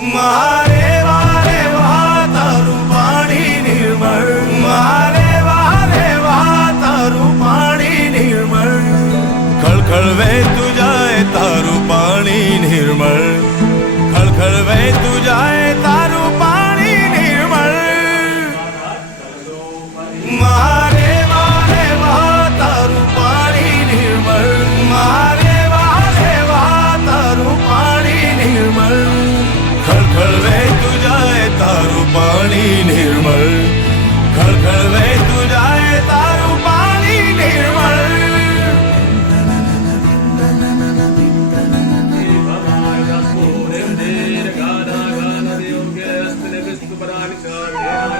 મારે વારે વાહ તારું પાણી નિર્મળ. મારે વારે વાહ તારું પાણી નિર્મળ. ખળખળ વહેતું જાય તારું પાણી નિર્મળ. ખળખળ વહેતું જાય તારું પાણી નિર્મળ. મારે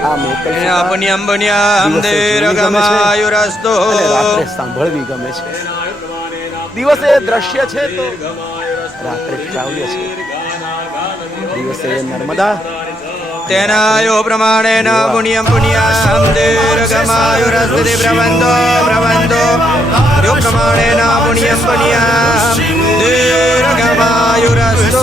આ મેકલ પુણ્યમ પુણ્યમ દેરગમાયુરસ્તો રાત્રે સાંભળવી ગમે છે. દિવસે દ્રશ્ય છે તો રાત્રે શ્રાવ્ય છે દિવસે નર્મદા. તેનાયો પ્રમાણેન પુણ્યમ પુણ્યમ દેરગમાયુરસ્તિ પ્રબંધો પ્રબંધો. યો પ્રમાણેન પુણ્યમ પુણ્યમ દેરગમાયુરસ્તો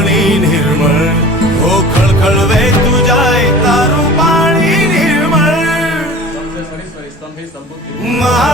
પાણી નિર્મળ. ઓ ખળખળ વહેતું જાય તારું પાણી નિર્મળ. મારે